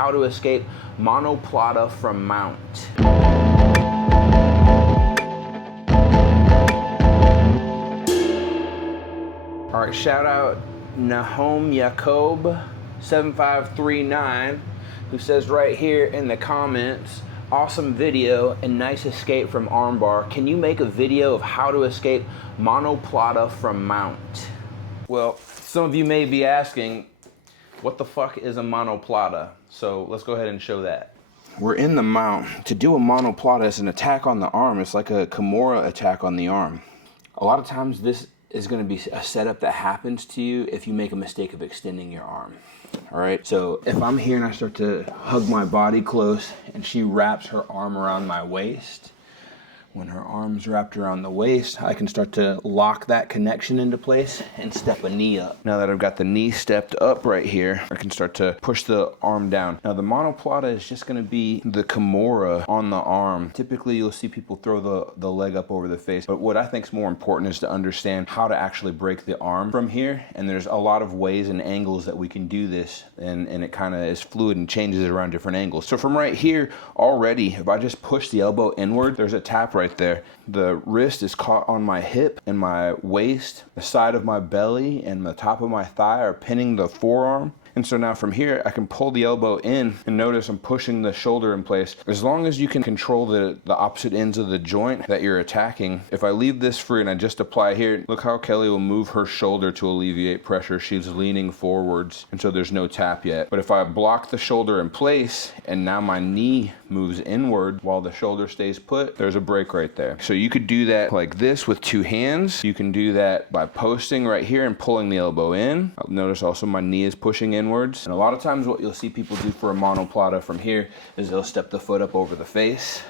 how to escape monoplata from mount. All right, shout out Nahom Yacob 7539, who says right here in the comments, awesome video and nice escape from armbar. Can you make a video of how to escape monoplata from mount? Well, some of you may be asking, what the fuck is a monoplata? So let's go ahead and show that. We're in the mount. To do a monoplata is an attack on the arm. It's like a Kimura attack on the arm. A lot of times this is going to be a setup that happens to you if you make a mistake of extending your arm. All right, so if I'm here and I start to hug my body close and she wraps her arm around my waist, when her arm's wrapped around the waist, I can start to lock that connection into place and step a knee up. Now that I've got the knee stepped up right here, I can start to push the arm down. Now the monoplata is just gonna be the Kimura on the arm. Typically you'll see people throw the leg up over the face, but what I think is more important is to understand how to actually break the arm from here. And there's a lot of ways and angles that we can do this, and it kind of is fluid and changes it around different angles. So from right here already, if I just push the elbow inward, there's a tap right there. The wrist is caught on my hip and my waist, the side of my belly and the top of my thigh are pinning the forearm. And so now from here, I can pull the elbow in and notice I'm pushing the shoulder in place. As long as you can control the opposite ends of the joint that you're attacking, if I leave this free and I just apply here, look how Kelly will move her shoulder to alleviate pressure. She's leaning forwards, and so there's no tap yet. But if I block the shoulder in place and now my knee moves inward while the shoulder stays put, there's a break right there. So you could do that like this with two hands. You can do that by posting right here and pulling the elbow in. Notice also my knee is pushing inwards. And a lot of times what you'll see people do for a monoplata from here is they'll step the foot up over the face,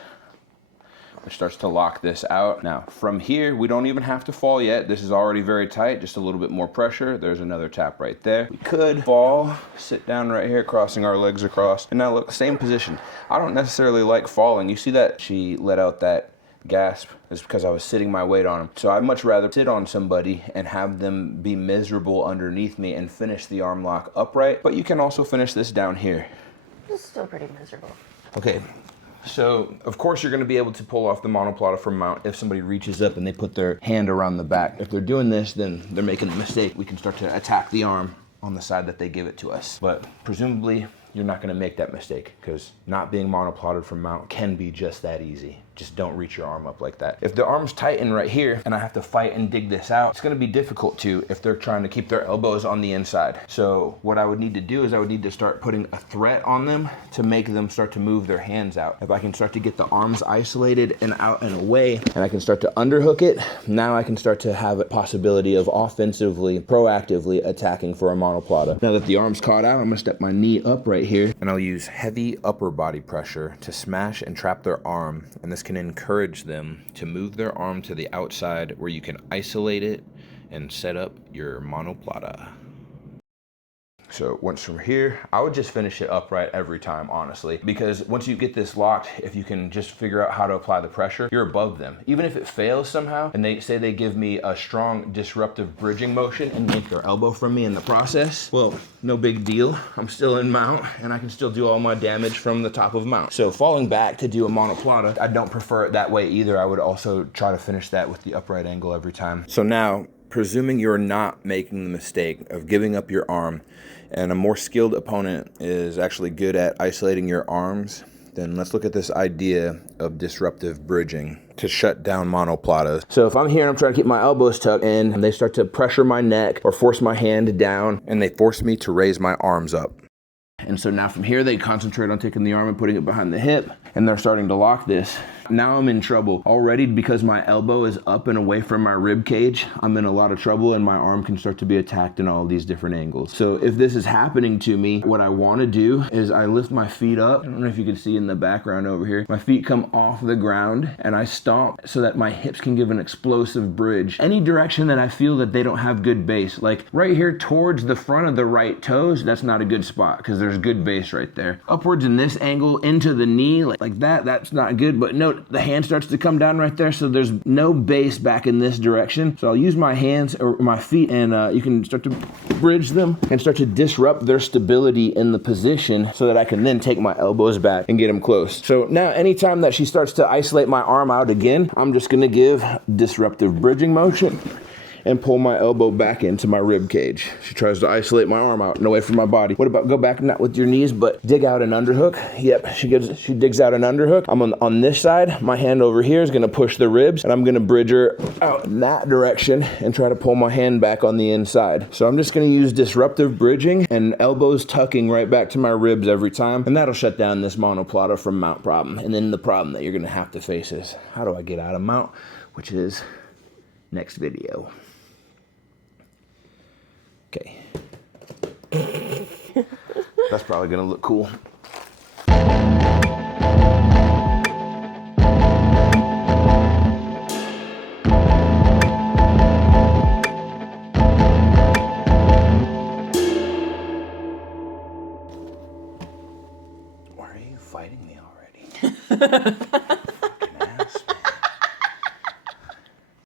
which starts to lock this out. Now from here, we don't even have to fall yet. This is already very tight, just a little bit more pressure. There's another tap right there. We could fall, sit down right here, crossing our legs across. And now look, same position. I don't necessarily like falling. You see that she let out that gasp is because I was sitting my weight on them. So I'd much rather sit on somebody and have them be miserable underneath me and finish the arm lock upright. But you can also finish this down here. It's still pretty miserable. Okay. So, of course, you're going to be able to pull off the monoplata from mount if somebody reaches up and they put their hand around the back. If they're doing this, then they're making a mistake. We can start to attack the arm on the side that they give it to us. But presumably, you're not going to make that mistake because not being monoplotted from mount can be just that easy. Just don't reach your arm up like that. If the arm's tightened right here and I have to fight and dig this out, it's going to be difficult to if they're trying to keep their elbows on the inside. So what I would need to do is I would need to start putting a threat on them to make them start to move their hands out. If I can start to get the arms isolated and out and away, and I can start to underhook it, now I can start to have a possibility of offensively, proactively attacking for a monoplata. Now that the arm's caught out, I'm going to step my knee up right here, and I'll use heavy upper body pressure to smash and trap their arm, and this can encourage them to move their arm to the outside where you can isolate it and set up your monoplata. So once from here, I would just finish it upright every time, honestly, because once you get this locked, if you can just figure out how to apply the pressure, you're above them. Even if it fails somehow, and they say they give me a strong disruptive bridging motion and yank their elbow from me in the process, well, no big deal. I'm still in mount, and I can still do all my damage from the top of mount. So falling back to do a monoplata, I don't prefer it that way either. I would also try to finish that with the upright angle every time. So now, presuming you're not making the mistake of giving up your arm, and a more skilled opponent is actually good at isolating your arms, then let's look at this idea of disruptive bridging to shut down monoplatas. So if I'm here and I'm trying to keep my elbows tucked in, and they start to pressure my neck or force my hand down, and they force me to raise my arms up. And so now from here, they concentrate on taking the arm and putting it behind the hip, and they're starting to lock this. Now I'm in trouble already because my elbow is up and away from my rib cage. I'm in a lot of trouble, and my arm can start to be attacked in all these different angles. So if this is happening to me, what I want to do is I lift my feet up. I don't know if you can see in the background over here. My feet come off the ground and I stomp so that my hips can give an explosive bridge. Any direction that I feel that they don't have good base, like right here towards the front of the right toes, that's not a good spot because there's good base right there. Upwards in this angle into the knee, like that, that's not good. But note, the hand starts to come down right there, so there's no base back in this direction. So I'll use my hands or my feet, and you can start to bridge them and start to disrupt their stability in the position so that I can then take my elbows back and get them close. So now anytime that she starts to isolate my arm out again, I'm just gonna give disruptive bridging motion and pull my elbow back into my rib cage. She tries to isolate my arm out and away from my body. What about go back, not with your knees, but dig out an underhook? Yep, she digs out an underhook. I'm on this side. My hand over here is gonna push the ribs, and I'm gonna bridge her out in that direction and try to pull my hand back on the inside. So I'm just gonna use disruptive bridging and elbows tucking right back to my ribs every time, and that'll shut down this monoplata from mount problem. And then the problem that you're gonna have to face is, how do I get out of mount? Which is next video. Okay. That's probably gonna look cool. Why are you fighting me already?